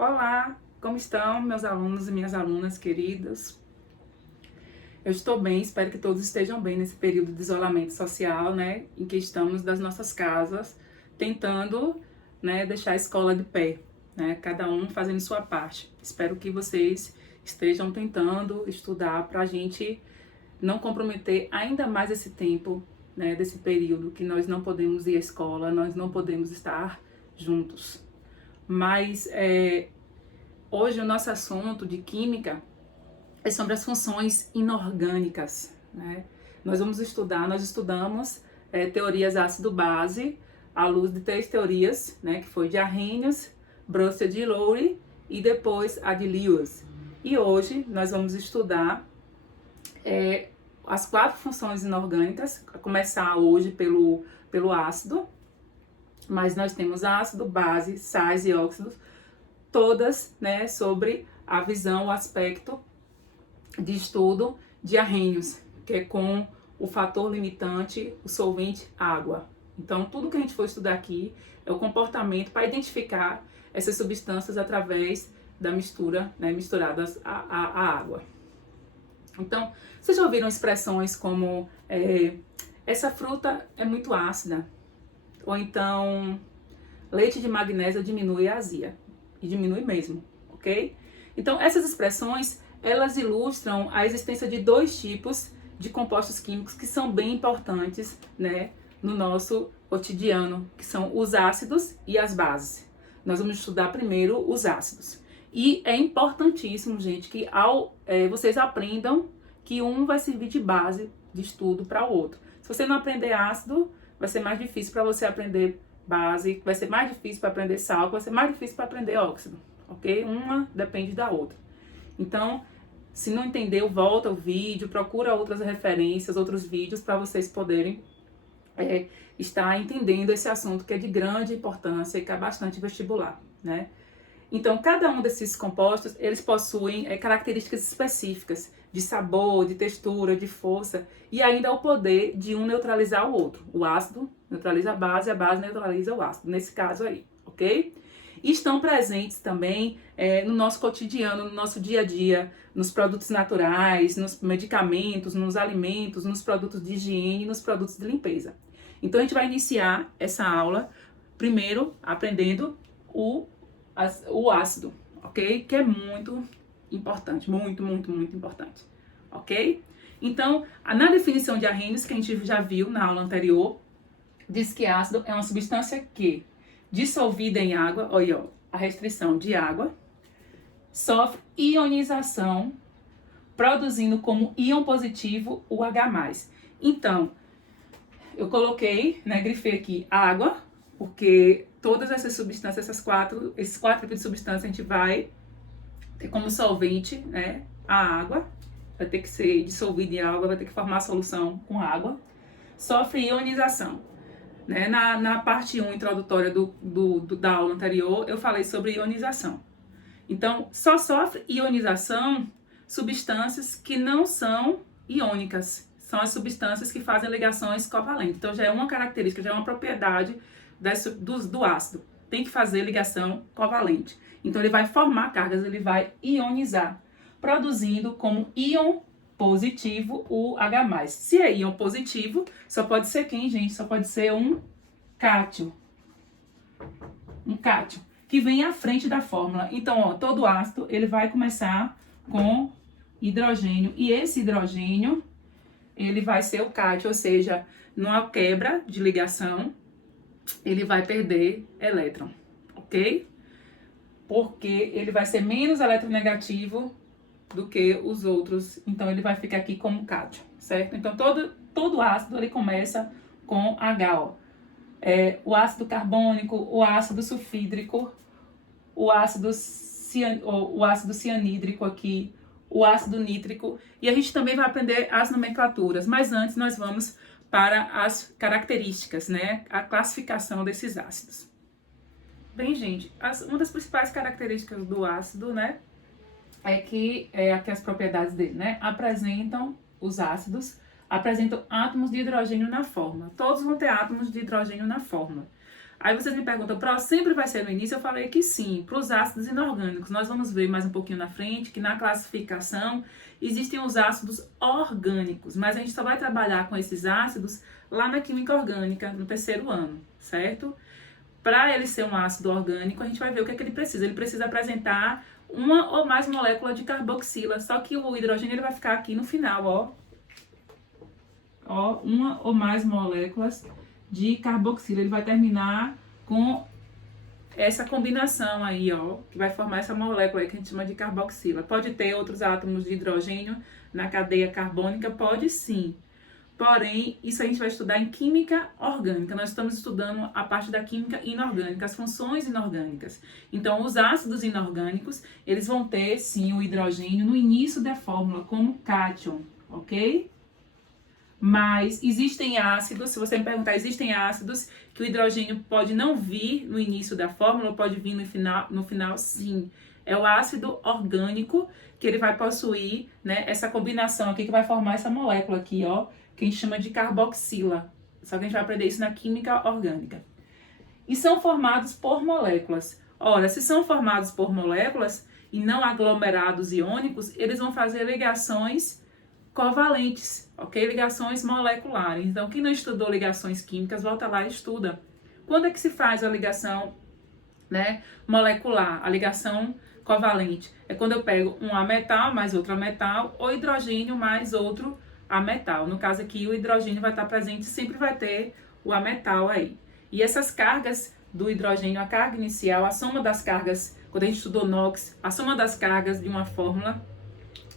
Olá, como estão meus alunos e minhas alunas queridas? Eu estou bem, espero que todos estejam bem nesse período de isolamento social, né, em que estamos das nossas casas, tentando, né, deixar a escola de pé, né, cada um fazendo sua parte. Espero que vocês estejam tentando estudar para a gente não comprometer ainda mais esse tempo, né, desse período que nós não podemos ir à escola, nós não podemos estar juntos. Mas hoje o nosso assunto de química é sobre as funções inorgânicas, né? Nós estudamos teorias ácido-base à luz de três teorias, né? Que foi de Arrhenius, Bronsted e Lowry e depois a de Lewis. E hoje nós vamos estudar as quatro funções inorgânicas, a começar hoje pelo ácido, mas nós temos ácido, base, sais e óxidos, todas, né, sobre a visão, o aspecto de estudo de Arrhenius, que é com o fator limitante, o solvente água. Então, tudo que a gente for estudar aqui é o comportamento para identificar essas substâncias através da mistura, né, misturadas à água. Então, vocês já ouviram expressões como essa fruta é muito ácida? Ou então, leite de magnésia diminui a azia. E diminui mesmo, ok? Então, essas expressões, elas ilustram a existência de dois tipos de compostos químicos que são bem importantes, né, no nosso cotidiano, que são os ácidos e as bases. Nós vamos estudar primeiro os ácidos. E é importantíssimo, gente, que vocês aprendam que um vai servir de base de estudo para o outro. Se você não aprender ácido, vai ser mais difícil para você aprender base, vai ser mais difícil para aprender sal, vai ser mais difícil para aprender óxido, ok? Uma depende da outra. Então, se não entendeu, volta o vídeo, procura outras referências, outros vídeos para vocês poderem estar entendendo esse assunto que é de grande importância e que é bastante vestibular, né? Então, cada um desses compostos, eles possuem características específicas de sabor, de textura, de força e ainda o poder de um neutralizar o outro. O ácido neutraliza a base neutraliza o ácido, nesse caso aí, ok? E estão presentes também no nosso cotidiano, no nosso dia a dia, nos produtos naturais, nos medicamentos, nos alimentos, nos produtos de higiene, nos produtos de limpeza. Então, a gente vai iniciar essa aula primeiro aprendendo o ácido, ok? Que é muito importante, muito importante, ok? Então, na definição de Arrhenius, que a gente já viu na aula anterior, diz que ácido é uma substância que, dissolvida em água, olha, a restrição de água, sofre ionização, produzindo como íon positivo o H+. Então, eu coloquei, né, grifei aqui água, porque todas essas substâncias, esses quatro tipos de substância, a gente vai ter como solvente, né, a água, vai ter que ser dissolvida em água, vai ter que formar a solução com água, sofre ionização. Né? Na parte 1 introdutória da aula anterior, eu falei sobre ionização. Então, só sofre ionização substâncias que não são iônicas, são as substâncias que fazem ligações covalentes. Então, já é uma característica, já é uma propriedade do ácido. Tem que fazer ligação covalente. Então, ele vai formar cargas, ele vai ionizar, produzindo como íon positivo o H+. Se é íon positivo, só pode ser quem, gente? Só pode ser um cátion. Um cátion, que vem à frente da fórmula. Então, ó, todo ácido, ele vai começar com hidrogênio. E esse hidrogênio, ele vai ser o cátion, ou seja, numa quebra de ligação, ele vai perder elétron, ok? Porque ele vai ser menos eletronegativo do que os outros, então ele vai ficar aqui como cátion, certo? Então todo ácido ele começa com H, ó. O ácido carbônico, o ácido sulfídrico, o ácido cianídrico aqui, o ácido nítrico, e a gente também vai aprender as nomenclaturas, mas antes nós vamos para as características, né? A classificação desses ácidos. Bem, gente, uma das principais características do ácido, né? Aqui as propriedades dele, né? Os ácidos apresentam átomos de hidrogênio na fórmula. Todos vão ter átomos de hidrogênio na fórmula. Aí vocês me perguntam, sempre vai ser no início? Eu falei que sim, para os ácidos inorgânicos. Nós vamos ver mais um pouquinho na frente que na classificação existem os ácidos orgânicos, mas a gente só vai trabalhar com esses ácidos lá na química orgânica, no terceiro ano, certo? Para ele ser um ácido orgânico, a gente vai ver o que é que ele precisa. Ele precisa apresentar uma ou mais moléculas de carboxila, só que o hidrogênio ele vai ficar aqui no final, ó. Ó, uma ou mais moléculas de carboxila. Ele vai terminar com essa combinação aí, ó, que vai formar essa molécula aí que a gente chama de carboxila. Pode ter outros átomos de hidrogênio na cadeia carbônica? Pode sim. Porém, isso a gente vai estudar em química orgânica. Nós estamos estudando a parte da química inorgânica, as funções inorgânicas. Então, os ácidos inorgânicos, eles vão ter, sim, o hidrogênio no início da fórmula, como cátion, ok? Mas existem ácidos, se você me perguntar, existem ácidos que o hidrogênio pode não vir no início da fórmula, pode vir no final, sim. É o ácido orgânico que ele vai possuir, né, essa combinação aqui que vai formar essa molécula aqui, ó, que a gente chama de carboxila. Só que a gente vai aprender isso na química orgânica. E são formados por moléculas. Ora, se são formados por moléculas e não aglomerados iônicos, eles vão fazer ligações covalentes, ok? Ligações moleculares. Então, quem não estudou ligações químicas, volta lá e estuda. Quando é que se faz a ligação, né, molecular, a ligação covalente? É quando eu pego um ametal mais outro ametal, ou hidrogênio mais outro ametal. No caso aqui, o hidrogênio vai estar presente, sempre vai ter o ametal aí. E essas cargas do hidrogênio, a carga inicial, a soma das cargas, quando a gente estudou NOx, a soma das cargas de uma fórmula,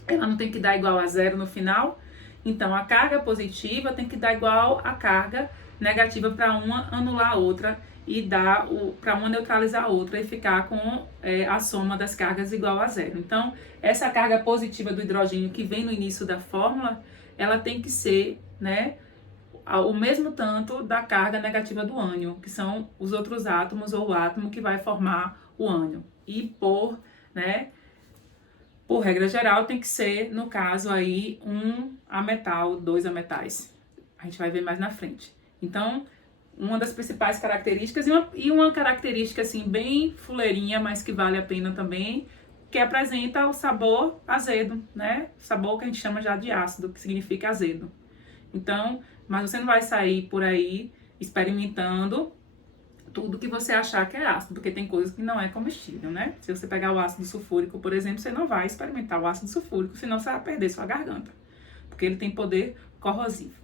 ela não tem que dar igual a zero no final. Então, a carga positiva tem que dar igual a carga negativa para uma anular a outra e dar para uma neutralizar a outra e ficar com a soma das cargas igual a zero. Então, essa carga positiva do hidrogênio que vem no início da fórmula, ela tem que ser, né, o mesmo tanto da carga negativa do ânion, que são os outros átomos ou o átomo que vai formar o ânion. E por regra geral, tem que ser, no caso aí, um ametal, 2 ametais. A gente vai ver mais na frente. Então, uma das principais características, e uma característica assim bem fuleirinha, mas que vale a pena também, que apresenta o sabor azedo, né? Sabor que a gente chama já de ácido, que significa azedo. Então, mas você não vai sair por aí experimentando tudo que você achar que é ácido, porque tem coisas que não é comestível, né? Se você pegar o ácido sulfúrico, por exemplo, você não vai experimentar o ácido sulfúrico, senão você vai perder sua garganta, porque ele tem poder corrosivo.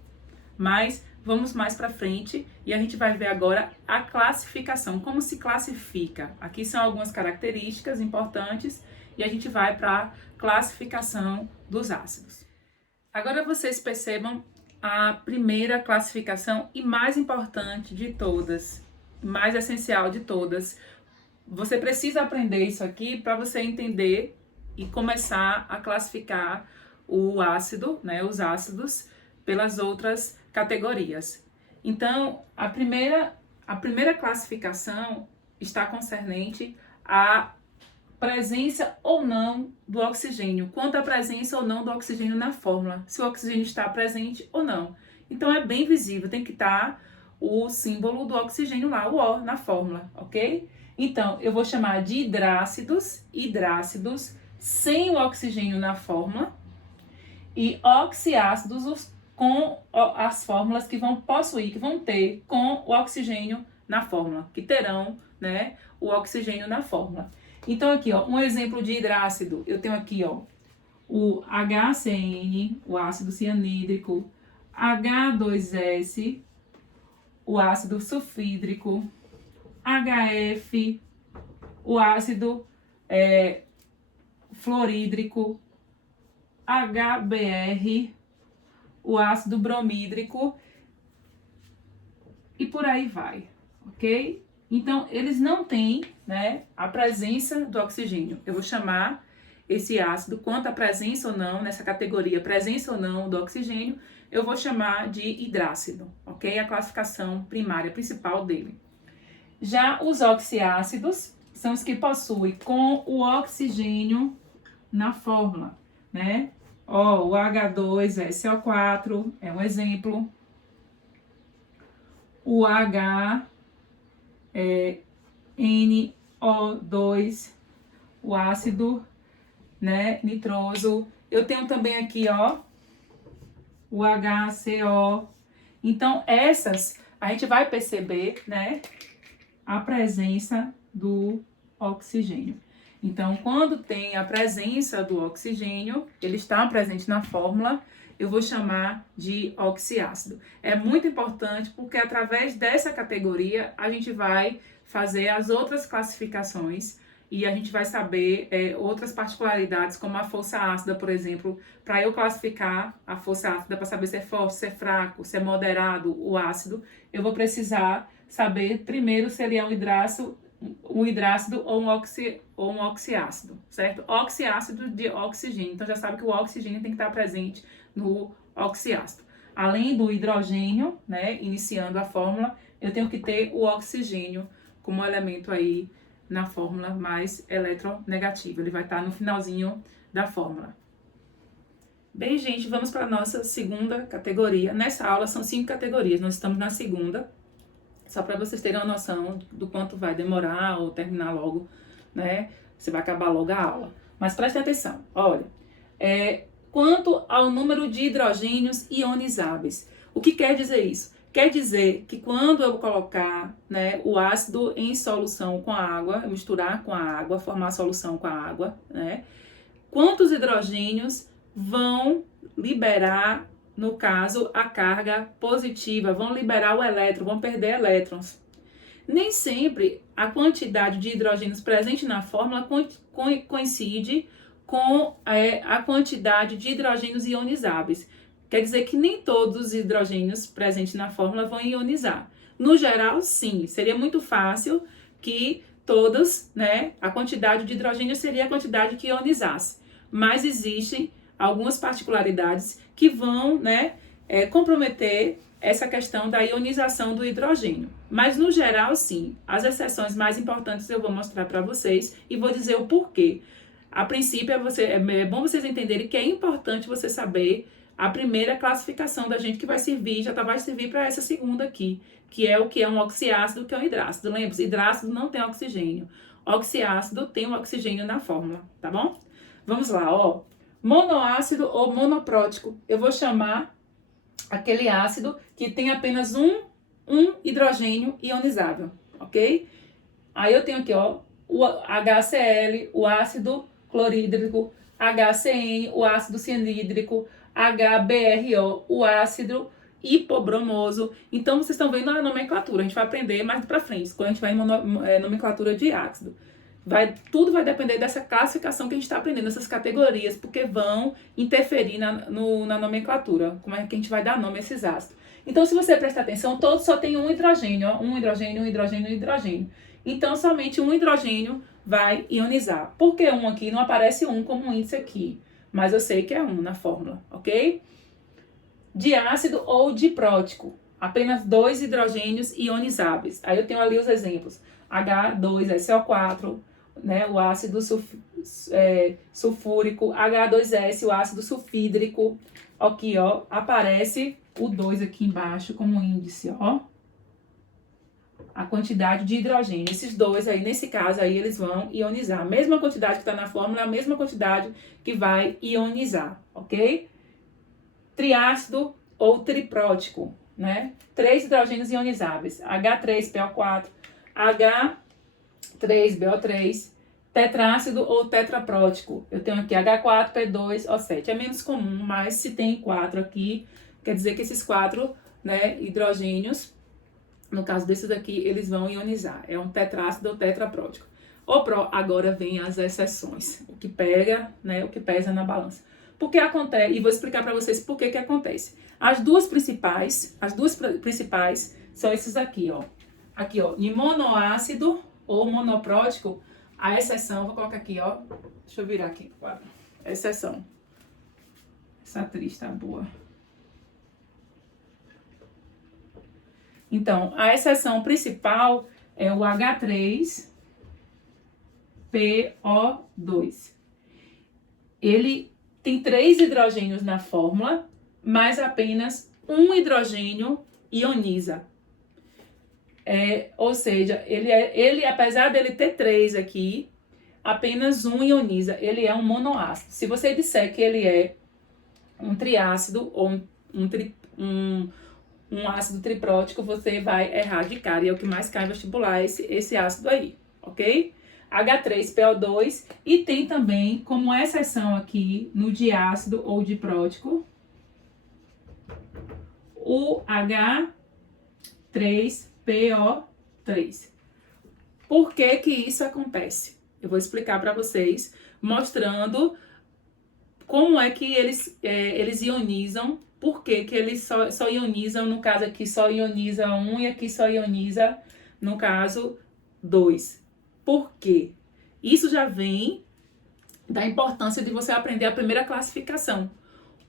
Mas vamos mais para frente e a gente vai ver agora a classificação, como se classifica. Aqui são algumas características importantes e a gente vai para a classificação dos ácidos. Agora vocês percebam a primeira classificação e mais importante de todas, mais essencial de todas. Você precisa aprender isso aqui para você entender e começar a classificar o ácido, né, os ácidos, pelas outras categorias. Então, a primeira classificação está concernente à presença ou não do oxigênio, quanto à presença ou não do oxigênio na fórmula, se o oxigênio está presente ou não. Então, é bem visível, tem que estar o símbolo do oxigênio lá, o O, na fórmula, ok? Então, eu vou chamar de hidrácidos sem o oxigênio na fórmula, e oxiácidos com as fórmulas que vão possuir, que vão ter com o oxigênio na fórmula, que terão, né, o oxigênio na fórmula. Então, aqui, ó, um exemplo de hidrácido, eu tenho aqui, ó, o HCN, o ácido cianídrico, H2S, o ácido sulfídrico, HF, o ácido fluorídrico, HBr, o ácido bromídrico e por aí vai, ok? Então, eles não têm, né, a presença do oxigênio. Eu vou chamar esse ácido, quanto à presença ou não, nessa categoria, presença ou não do oxigênio, eu vou chamar de hidrácido, ok? A classificação primária, principal dele. Já os oxiácidos são os que possuem com o oxigênio na fórmula, né? Ó, o H2SO4 é um exemplo. O H NO2, o ácido, né, nitroso. Eu tenho também aqui, ó, o HCO. Então, essas a gente vai perceber, né, a presença do oxigênio. Então, quando tem a presença do oxigênio, ele está presente na fórmula, eu vou chamar de oxiácido. É muito importante porque através dessa categoria a gente vai fazer as outras classificações e a gente vai saber outras particularidades, como a força ácida, por exemplo. Para eu classificar a força ácida, para saber se é forte, se é fraco, se é moderado o ácido, eu vou precisar saber primeiro se ele é um hidrácido ou um oxiácido, certo? Oxiácido de oxigênio. Então já sabe que o oxigênio tem que estar presente no oxiácido. Além do hidrogênio, né, iniciando a fórmula, eu tenho que ter o oxigênio como elemento aí na fórmula mais eletronegativo. Ele vai estar no finalzinho da fórmula. Bem, gente, vamos para a nossa segunda categoria. Nessa aula são 5 categorias, nós estamos na segunda. Só para vocês terem uma noção do quanto vai demorar ou terminar logo, né? Você vai acabar logo a aula. Mas prestem atenção, olha. Quanto ao número de hidrogênios ionizáveis. O que quer dizer isso? Quer dizer que quando eu colocar, né, o ácido em solução com a água, misturar com a água, formar a solução com a água, né? Quantos hidrogênios vão liberar, no caso, a carga positiva, vão liberar o elétron, vão perder elétrons. Nem sempre a quantidade de hidrogênios presente na fórmula coincide com a quantidade de hidrogênios ionizáveis. Quer dizer que nem todos os hidrogênios presentes na fórmula vão ionizar. No geral, sim, seria muito fácil que todos, né, a quantidade de hidrogênio seria a quantidade que ionizasse. Mas existem algumas particularidades que vão, né, comprometer essa questão da ionização do hidrogênio. Mas, no geral, sim. As exceções mais importantes eu vou mostrar para vocês e vou dizer o porquê. A princípio, é bom vocês entenderem que é importante você saber a primeira classificação da gente que vai servir, já vai servir para essa segunda aqui, que é o que é um oxiácido, que é um hidrácido. Lembra-se, hidrácido não tem oxigênio. Oxiácido tem um oxigênio na fórmula, tá bom? Vamos lá, ó. Monoácido ou monoprótico. Eu vou chamar aquele ácido que tem apenas um hidrogênio ionizável, ok? Aí eu tenho aqui, ó, o HCl, o ácido clorídrico, HCN, o ácido cianídrico, HBRO, o ácido hipobromoso. Então, vocês estão vendo a nomenclatura. A gente vai aprender mais pra frente, quando a gente vai em nomenclatura de ácido. Tudo vai depender dessa classificação que a gente está aprendendo, essas categorias, porque vão interferir na nomenclatura, como é que a gente vai dar nome a esses ácidos. Então, se você prestar atenção, todos só tem um hidrogênio, ó, um hidrogênio, um hidrogênio, um hidrogênio. Então, somente um hidrogênio vai ionizar. Por que um aqui? Não aparece um como um índice aqui, mas eu sei que é um na fórmula, ok? Diácido ou diprótico, apenas 2 hidrogênios ionizáveis. Aí eu tenho ali os exemplos, H2SO4, né, o ácido sulfúrico, H2S, o ácido sulfídrico. Aqui, ó, aparece o 2 aqui embaixo como índice, ó. A quantidade de hidrogênio. Esses dois aí, nesse caso aí, eles vão ionizar. A mesma quantidade que está na fórmula é a mesma quantidade que vai ionizar, ok? Triácido ou triprótico, né? 3 hidrogênios ionizáveis. H3PO4, H3BO3, tetrácido ou tetraprótico. Eu tenho aqui H4P2O7. É menos comum, mas se tem 4 aqui, quer dizer que esses 4, né, hidrogênios, no caso desses aqui, eles vão ionizar. É um tetrácido ou tetraprótico. Agora vem as exceções. O que pega, né, o que pesa na balança. Porque acontece, e vou explicar para vocês por que acontece. As duas principais são esses aqui, ó. Aqui, ó, em monoácido ou monoprótico, a exceção, vou colocar aqui, ó. Deixa eu virar aqui, a exceção. Essa atriz tá boa. Então, a exceção principal é o H3PO2. Ele tem 3 hidrogênios na fórmula, mas apenas um hidrogênio ioniza. Ou seja, ele, apesar dele ter 3 aqui, apenas um ioniza. Ele é um monoácido. Se você disser que ele é um triácido ou um ácido triprótico, você vai errar de cara. E é o que mais cai no vestibular, esse ácido aí, ok? H3PO2. E tem também, como exceção aqui, no diácido ou diprótico, o H3PO3. Por que que isso acontece? Eu vou explicar para vocês, mostrando como é que eles ionizam, por que que eles só ionizam, no caso aqui só ioniza 1 e aqui só ioniza, no caso, 2. Por quê? Isso já vem da importância de você aprender a primeira classificação,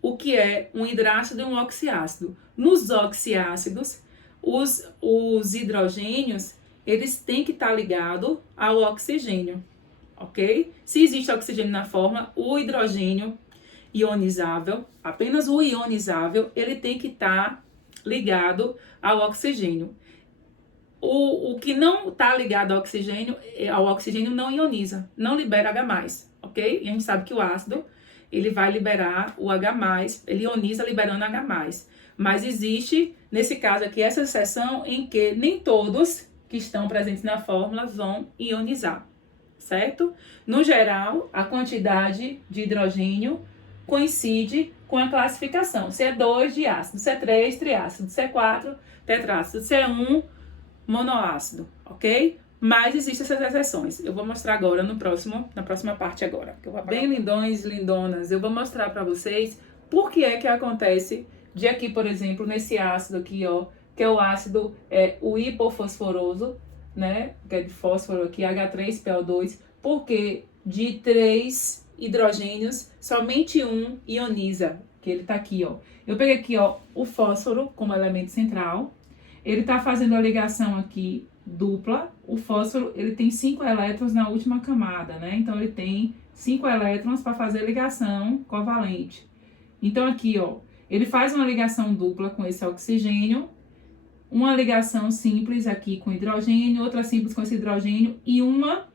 o que é um hidrácido e um oxiácido. Nos oxiácidos, os hidrogênios, eles têm que estar ligados ao oxigênio, ok? Se existe oxigênio na fórmula, o hidrogênio ionizável, apenas o ionizável, ele tem que estar ligado ao oxigênio. O que não está ligado ao oxigênio não ioniza, não libera H+, ok? E a gente sabe que o ácido, ele vai liberar o H+, ele ioniza liberando H+. Mas existe, nesse caso aqui, essa exceção em que nem todos que estão presentes na fórmula vão ionizar, certo? No geral, a quantidade de hidrogênio coincide com a classificação. Se é 2, diácido. Se é 3, triácido. Se é 4, tetrácido. Se é 1, monoácido, ok? Mas existem essas exceções. Eu vou mostrar agora na próxima parte agora. Bem lindões, lindonas, eu vou mostrar para vocês por que é que acontece de aqui, por exemplo, nesse ácido aqui, ó, que é o ácido, o hipofosforoso, né, que é de fósforo aqui, H3PO2, porque de 3 hidrogênios, somente um ioniza, que ele tá aqui, ó. Eu peguei aqui, ó, o fósforo como elemento central, ele tá fazendo a ligação aqui dupla, o fósforo, ele tem 5 elétrons na última camada, né, então ele tem 5 elétrons para fazer a ligação covalente. Então aqui, ó, ele faz uma ligação dupla com esse oxigênio, uma ligação simples aqui com hidrogênio, outra simples com esse hidrogênio e uma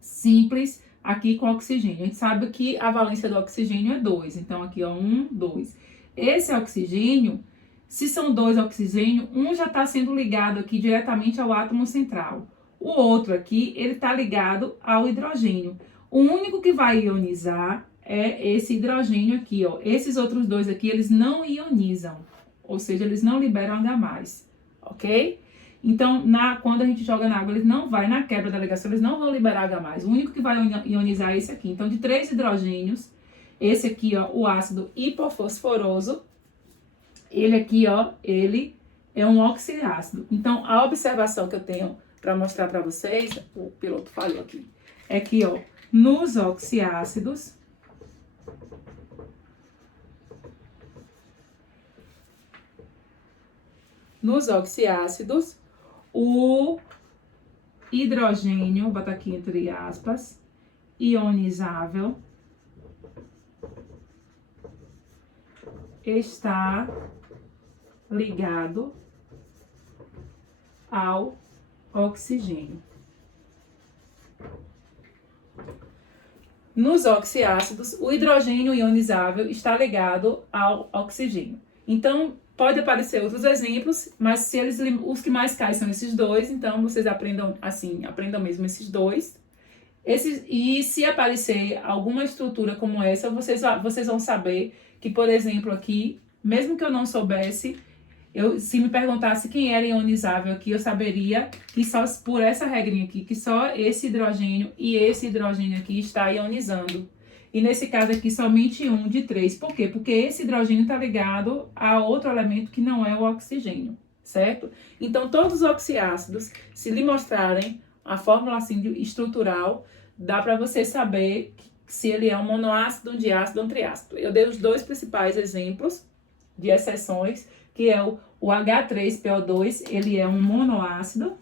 simples aqui com oxigênio. A gente sabe que a valência do oxigênio é 2, então aqui, ó, 1, 2. Esse oxigênio, se são 2 oxigênios, um já está sendo ligado aqui diretamente ao átomo central. O outro aqui, ele está ligado ao hidrogênio. O único que vai ionizar é esse hidrogênio aqui, ó. Esses outros dois aqui, eles não ionizam, ou seja, eles não liberam H+, ok? Então, quando a gente joga na água, eles não vai na quebra da ligação, eles não vão liberar H+. O único que vai ionizar é esse aqui. Então, de 3 hidrogênios, esse aqui, ó, o ácido hipofosforoso, ele aqui, ó, ele é um oxiácido. Então, a observação que eu tenho para mostrar para vocês, o piloto falou aqui, é que, ó, nos oxiácidos, o hidrogênio, vou botar aqui entre aspas, ionizável, está ligado ao oxigênio. Nos oxiácidos, o hidrogênio ionizável está ligado ao oxigênio. Então, pode aparecer outros exemplos, mas se os que mais caem são esses dois, então vocês aprendam assim, aprendam mesmo esses dois. E se aparecer alguma estrutura como essa, vocês vão saber que, por exemplo, aqui, mesmo que eu não soubesse, se me perguntasse quem era ionizável aqui, eu saberia que só por essa regrinha aqui, que só esse hidrogênio e esse hidrogênio aqui está ionizando. E nesse caso aqui, somente um de 3. Por quê? Porque esse hidrogênio está ligado a outro elemento que não é o oxigênio, certo? Então, todos os oxiácidos, se lhe mostrarem a fórmula assim estrutural, dá para você saber se ele é um monoácido, um diácido ou um triácido. Eu dei os dois principais exemplos de exceções, que é o H3PO2, ele é um monoácido.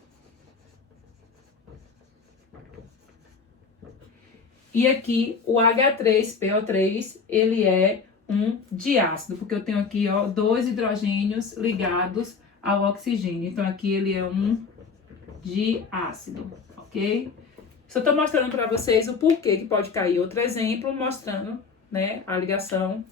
E aqui, o H3PO3, ele é um diácido, porque eu tenho aqui, ó, 2 hidrogênios ligados ao oxigênio. Então, aqui ele é um de ácido, ok? Só estou mostrando para vocês o porquê que pode cair. Outro exemplo, mostrando, né, a ligação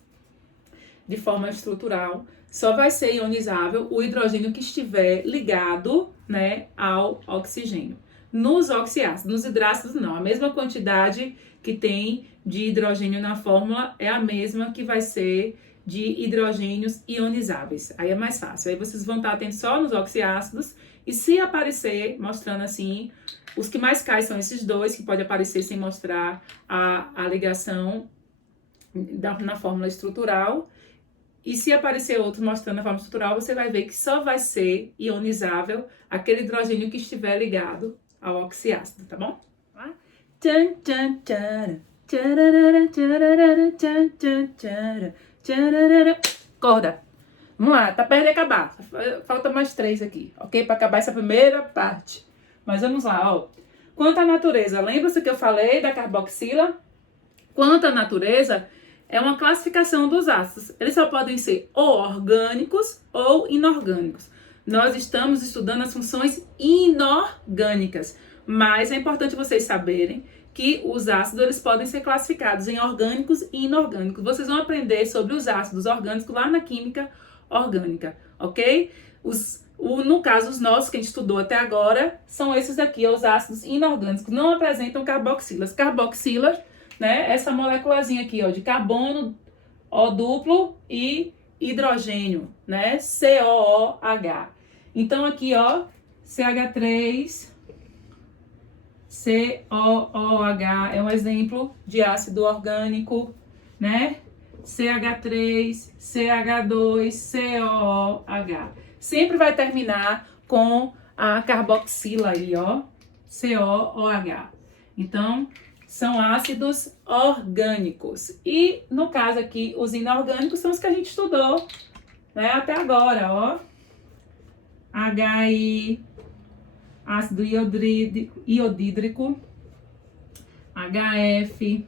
de forma estrutural. Só vai ser ionizável o hidrogênio que estiver ligado, né, ao oxigênio. Nos oxiácidos, nos hidrácidos não. A mesma quantidade que tem de hidrogênio na fórmula é a mesma que vai ser de hidrogênios ionizáveis. Aí é mais fácil. Aí vocês vão estar atentos só nos oxiácidos e se aparecer, mostrando assim, os que mais caem são esses dois, que pode aparecer sem mostrar a ligação na fórmula estrutural. E se aparecer outro mostrando a forma estrutural, você vai ver que só vai ser ionizável aquele hidrogênio que estiver ligado ao oxiácido, tá bom? Corda. Vamos lá, tá perto de acabar. Falta mais 3 aqui, ok? Para acabar essa primeira parte. Mas vamos lá, ó. Quanto à natureza, lembra-se que eu falei da carboxila? Quanto à natureza, é uma classificação dos ácidos. Eles só podem ser ou orgânicos ou inorgânicos. Nós estamos estudando as funções inorgânicas, mas é importante vocês saberem que os ácidos eles podem ser classificados em orgânicos e inorgânicos. Vocês vão aprender sobre os ácidos orgânicos lá na química orgânica, ok? No caso, os nossos que a gente estudou até agora são esses aqui, os ácidos inorgânicos. Não apresentam carboxilas. Carboxila, né? Essa moléculazinha aqui, ó, de carbono, O duplo e hidrogênio, né? COOH. Então aqui, ó, CH3, COOH é um exemplo de ácido orgânico, né? CH3, CH2, COOH. Sempre vai terminar com a carboxila aí, ó, COOH. Então, são ácidos orgânicos. E, no caso aqui, os inorgânicos são os que a gente estudou, né, até agora, ó. HI, ácido iodídrico, HF,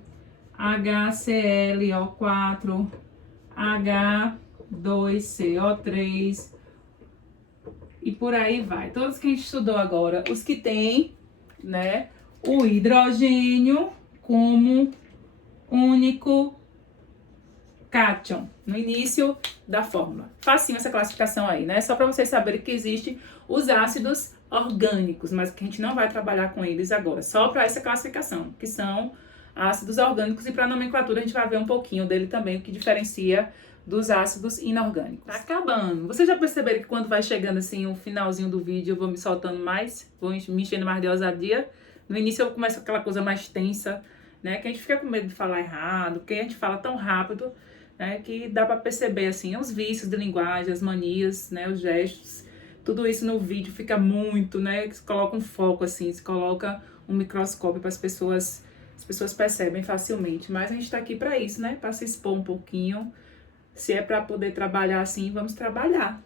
HClO4, H2CO3 e por aí vai. Todos que a gente estudou agora, os que tem, né, o hidrogênio como único cátion no início da fórmula. Facinho essa classificação aí, né? Só para vocês saberem que existem os ácidos orgânicos, mas que a gente não vai trabalhar com eles agora, só para essa classificação, que são ácidos orgânicos, e para a nomenclatura a gente vai ver um pouquinho dele também, o que diferencia dos ácidos inorgânicos. Tá acabando. Vocês já perceberam que quando vai chegando assim o finalzinho do vídeo, eu vou me soltando mais, vou me enchendo mais de ousadia. No início eu começo aquela coisa mais tensa, né, que a gente fica com medo de falar errado, porque a gente fala tão rápido, né, que dá para perceber assim os vícios de linguagem, as manias, né, os gestos. Tudo isso no vídeo fica muito, né, se coloca um foco assim, se coloca um microscópio para as pessoas percebem facilmente, mas a gente está aqui para isso, né? Para se expor um pouquinho. Se é para poder trabalhar assim, vamos trabalhar,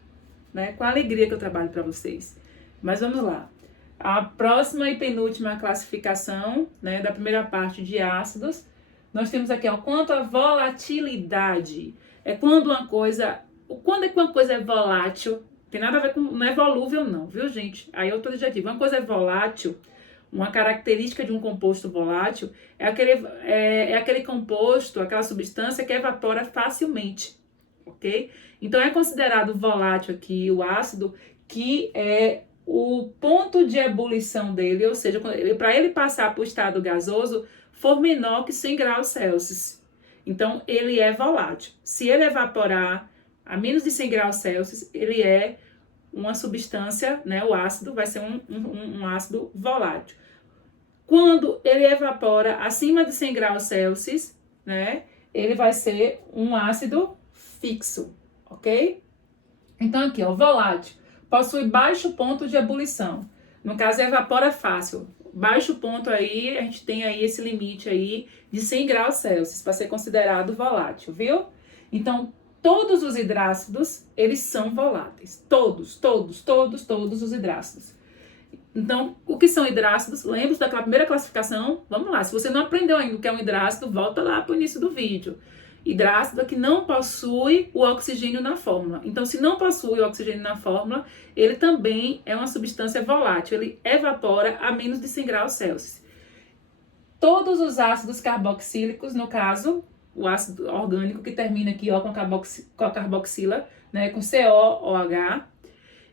né? Com a alegria que eu trabalho para vocês. Mas vamos lá. A próxima e penúltima classificação, né, da primeira parte de ácidos, nós temos aqui, ó, quanto à volatilidade. É quando uma coisa é volátil, tem nada a ver com, não é volúvel não, viu, gente? Aí outro adjetivo, uma coisa é volátil. Uma característica de um composto volátil é aquele composto, aquela substância que evapora facilmente, ok? Então, é considerado volátil aqui o ácido, que é o ponto de ebulição dele, ou seja, para ele passar para o estado gasoso, for menor que 100 graus Celsius. Então, ele é volátil. Se ele evaporar a menos de 100 graus Celsius, ele é uma substância, né? O ácido vai ser um ácido volátil. Quando ele evapora acima de 100 graus Celsius, né, ele vai ser um ácido fixo, ok? Então aqui, ó, volátil, possui baixo ponto de ebulição. No caso, evapora fácil. Baixo ponto aí, a gente tem aí esse limite aí de 100 graus Celsius para ser considerado volátil, viu? Então, todos os hidrácidos, eles são voláteis. Todos os hidrácidos. Então, o que são hidrácidos? Lembra daquela primeira classificação? Vamos lá, se você não aprendeu ainda o que é um hidrácido, volta lá para o início do vídeo. hidrácido que não possui o oxigênio na fórmula. Então, se não possui o oxigênio na fórmula, ele também é uma substância volátil, ele evapora a menos de 100 graus Celsius. Todos os ácidos carboxílicos, no caso, o ácido orgânico que termina aqui ó, com a carboxila, né, com COOH,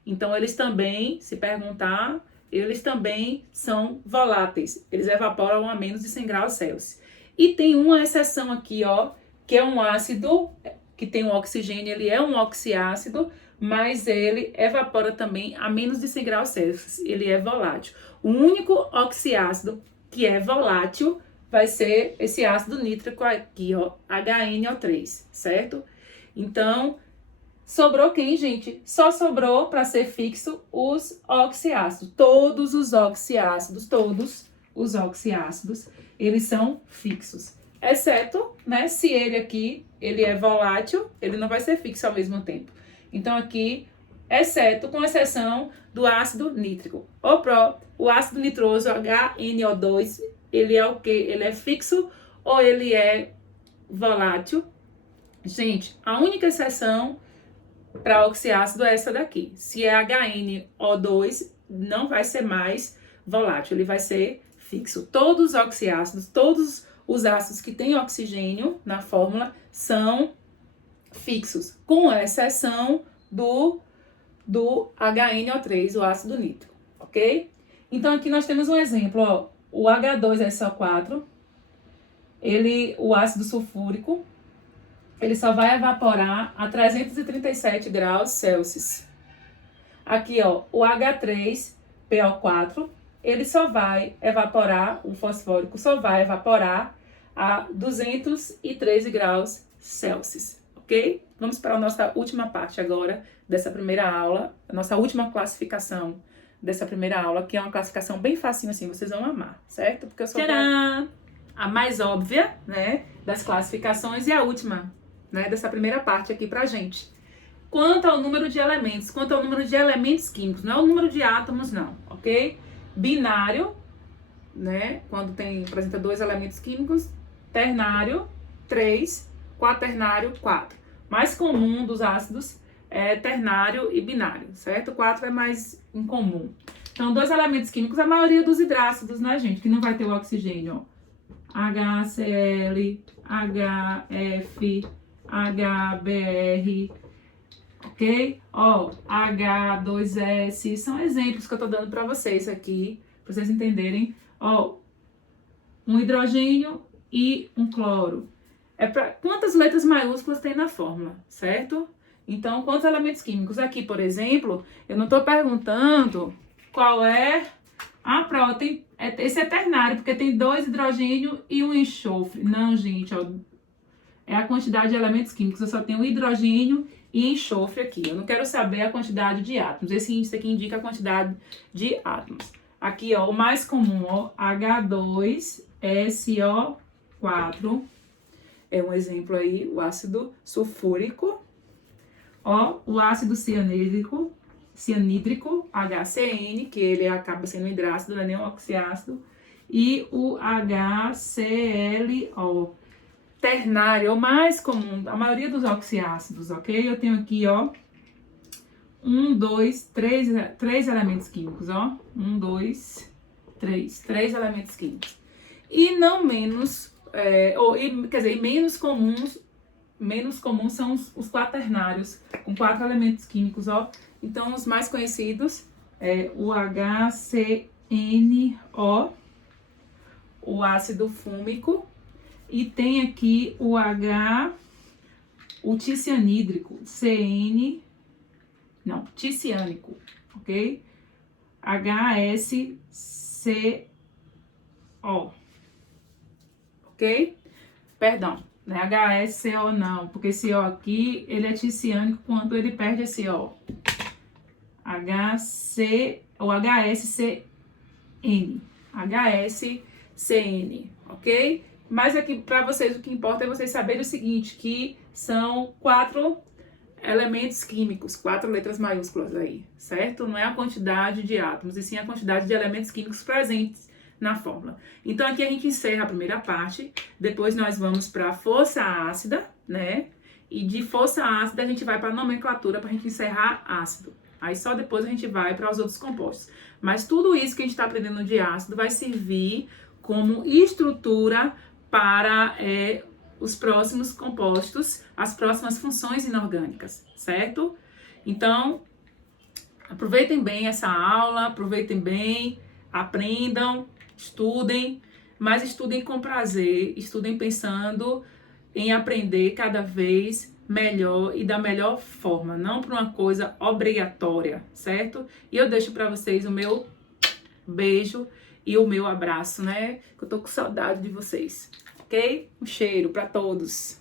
então eles também, se perguntar, eles também são voláteis, eles evaporam a menos de 100 graus Celsius. E tem uma exceção aqui, ó, que é um ácido que tem um oxigênio, ele é um oxiácido, mas ele evapora também a menos de 100 graus Celsius, ele é volátil. O único oxiácido que é volátil vai ser esse ácido nítrico aqui, ó, HNO3, certo? Então, sobrou quem, gente? Só sobrou para ser fixo os oxiácidos. Todos os oxiácidos, eles são fixos. Exceto, né, se ele aqui, ele é volátil, ele não vai ser fixo ao mesmo tempo. Então aqui, exceto, com exceção do ácido nítrico. O ácido nitroso, HNO2, ele é o quê? Ele é fixo ou ele é volátil? Gente, a única exceção para oxiácido é essa daqui. Se é HNO2, não vai ser mais volátil, ele vai ser fixo. Todos os oxiácidos, todos os ácidos que têm oxigênio na fórmula são fixos, com exceção do HNO3, o ácido nítrico, ok? Então aqui nós temos um exemplo, ó, o H2SO4, o ácido sulfúrico, ele só vai evaporar a 337 graus Celsius. Aqui, ó, o H3PO4, ele só vai evaporar, o fosfórico só vai evaporar a 213 graus Celsius, ok? Vamos para a nossa última parte agora dessa primeira aula, a nossa última classificação dessa primeira aula, que é uma classificação bem facinho assim, vocês vão amar, certo? Porque eu sou a mais óbvia, né, das classificações e a última, né, dessa primeira parte aqui pra gente. Quanto ao número de elementos, químicos, não é o número de átomos não, ok? Binário, né, quando apresenta 2 elementos químicos, ternário, 3, quaternário, 4. Mais comum dos ácidos é ternário e binário, certo? 4 é mais incomum. Então, 2 elementos químicos, a maioria dos hidrácidos, né, gente, que não vai ter o oxigênio, ó. HCl, HF, HBr, ok? Ó, H2S, são exemplos que eu tô dando para vocês aqui, para vocês entenderem. Ó, um hidrogênio e um cloro. Quantas letras maiúsculas tem na fórmula, certo? Então, quantos elementos químicos? Aqui, por exemplo, eu não tô perguntando qual é a próten. Esse é ternário, porque tem 2 hidrogênio e um enxofre. Não, gente, ó, é a quantidade de elementos químicos. Eu só tenho hidrogênio e enxofre aqui. Eu não quero saber a quantidade de átomos. Esse índice aqui indica a quantidade de átomos. Aqui, ó, o mais comum, ó, H2SO4. É um exemplo aí, o ácido sulfúrico. Ó, o ácido cianídrico, HCN, que ele acaba sendo hidrácido, não é nem um oxiácido. E o HClO. Ternário é o mais comum, a maioria dos oxiácidos, ok? Eu tenho aqui, ó, 3 elementos químicos, ó. 3 elementos químicos. E não menos, menos comuns são os quaternários, com 4 elementos químicos, ó. Então, os mais conhecidos é o HCNO, o ácido fúmico, e tem aqui o ticianídrico, ticiânico, ok? HSCO, ok? Perdão, não é HSCO não, porque esse O aqui, ele é ticiânico quando ele perde esse O. HSCN, ok? Mas aqui, para vocês, o que importa é vocês saberem o seguinte, que são 4 elementos químicos, 4 letras maiúsculas aí, certo? Não é a quantidade de átomos, e sim a quantidade de elementos químicos presentes na fórmula. Então aqui a gente encerra a primeira parte, depois nós vamos para força ácida, né? E de força ácida a gente vai para a nomenclatura para a gente encerrar ácido. Aí só depois a gente vai para os outros compostos. Mas tudo isso que a gente está aprendendo de ácido vai servir como estrutura para os próximos compostos, as próximas funções inorgânicas, certo? Então, aproveitem bem essa aula, aproveitem bem, aprendam, estudem, mas estudem com prazer, estudem pensando em aprender cada vez melhor e da melhor forma, não por uma coisa obrigatória, certo? E eu deixo para vocês o meu beijo e o meu abraço, né? Que eu tô com saudade de vocês, ok? Um cheiro para todos.